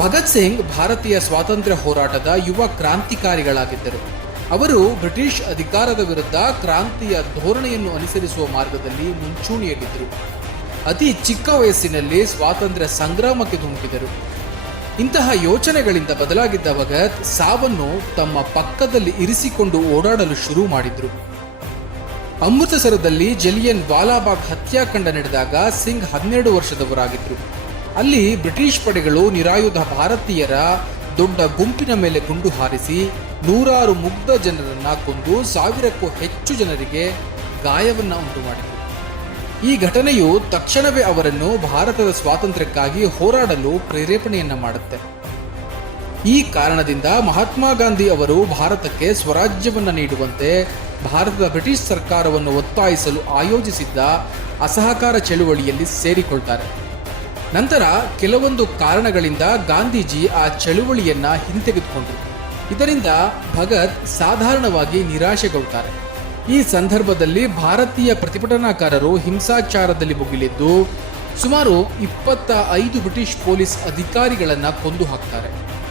ಭಗತ್ ಸಿಂಗ್ ಭಾರತೀಯ ಸ್ವಾತಂತ್ರ್ಯ ಹೋರಾಟದ ಯುವ ಕ್ರಾಂತಿಕಾರಿಗಳಾಗಿದ್ದರು. ಅವರು ಬ್ರಿಟಿಷ್ ಅಧಿಕಾರದ ವಿರುದ್ಧ ಕ್ರಾಂತಿಯ ಧೋರಣೆಯನ್ನು ಅನುಸರಿಸುವ ಮಾರ್ಗದಲ್ಲಿ ಮುಂಚೂಣಿಯಲ್ಲಿದ್ದರು. ಅತಿ ಚಿಕ್ಕ ವಯಸ್ಸಿನಲ್ಲಿ ಸ್ವಾತಂತ್ರ್ಯ ಸಂಗ್ರಾಮಕ್ಕೆ ಧುಮುಕಿದರು. ಇಂತಹ ಯೋಚನೆಗಳಿಂದ ಬದಲಾಗಿದ್ದ ಭಗತ್ ಸಾವನ್ನು ತಮ್ಮ ಪಕ್ಕದಲ್ಲಿ ಇರಿಸಿಕೊಂಡು ಓಡಾಡಲು ಶುರು ಮಾಡಿದ್ರು. ಅಮೃತಸರದಲ್ಲಿ ಜಲಿಯನ್ ವಾಲಾಬಾಗ್ ಹತ್ಯಾಕಾಂಡ ನಡೆದಾಗ ಸಿಂಗ್ 12 ವರ್ಷದವರಾಗಿದ್ದರು. ಅಲ್ಲಿ ಬ್ರಿಟಿಷ್ ಪಡೆಗಳು ನಿರಾಯುಧ ಭಾರತೀಯರ ದೊಡ್ಡ ಗುಂಪಿನ ಮೇಲೆ ಗುಂಡು ಹಾರಿಸಿ ನೂರಾರು ಮುಗ್ಧ ಜನರನ್ನ ಕೊಂದು 1000ಕ್ಕೂ ಹೆಚ್ಚು ಜನರಿಗೆ ಗಾಯವನ್ನ ಉಂಟು ಮಾಡಿದರು. ಈ ಘಟನೆಯು ತಕ್ಷಣವೇ ಅವರನ್ನು ಭಾರತದ ಸ್ವಾತಂತ್ರ್ಯಕ್ಕಾಗಿ ಹೋರಾಡಲು ಪ್ರೇರೇಪಣೆಯನ್ನ ಮಾಡುತ್ತೆ. ಈ ಕಾರಣದಿಂದ ಮಹಾತ್ಮ ಗಾಂಧಿ ಅವರು ಭಾರತಕ್ಕೆ ಸ್ವರಾಜ್ಯವನ್ನ ನೀಡುವಂತೆ ಭಾರತದ ಬ್ರಿಟಿಷ್ ಸರ್ಕಾರವನ್ನು ಒತ್ತಾಯಿಸಲು ಆಯೋಜಿಸಿದ್ದ ಅಸಹಕಾರ ಚಳುವಳಿಯಲ್ಲಿ ಸೇರಿಕೊಳ್ತಾರೆ. ನಂತರ ಕೆಲವೊಂದು ಕಾರಣಗಳಿಂದ ಗಾಂಧೀಜಿ ಆ ಚಳುವಳಿಯನ್ನ ಹಿಂತೆಗೆದುಕೊಂಡರು. ಇದರಿಂದ ಭಗತ್ ಸಾಧಾರಣವಾಗಿ ನಿರಾಶೆಗೊಳ್ತಾರೆ. ಈ ಸಂದರ್ಭದಲ್ಲಿ ಭಾರತೀಯ ಪ್ರತಿಭಟನಾಕಾರರು ಹಿಂಸಾಚಾರದಲ್ಲಿ ಮುಗಿಲಿದ್ದು ಸುಮಾರು 25 ಬ್ರಿಟಿಷ್ ಪೊಲೀಸ್ ಅಧಿಕಾರಿಗಳನ್ನ ಕೊಂದು ಹಾಕ್ತಾರೆ.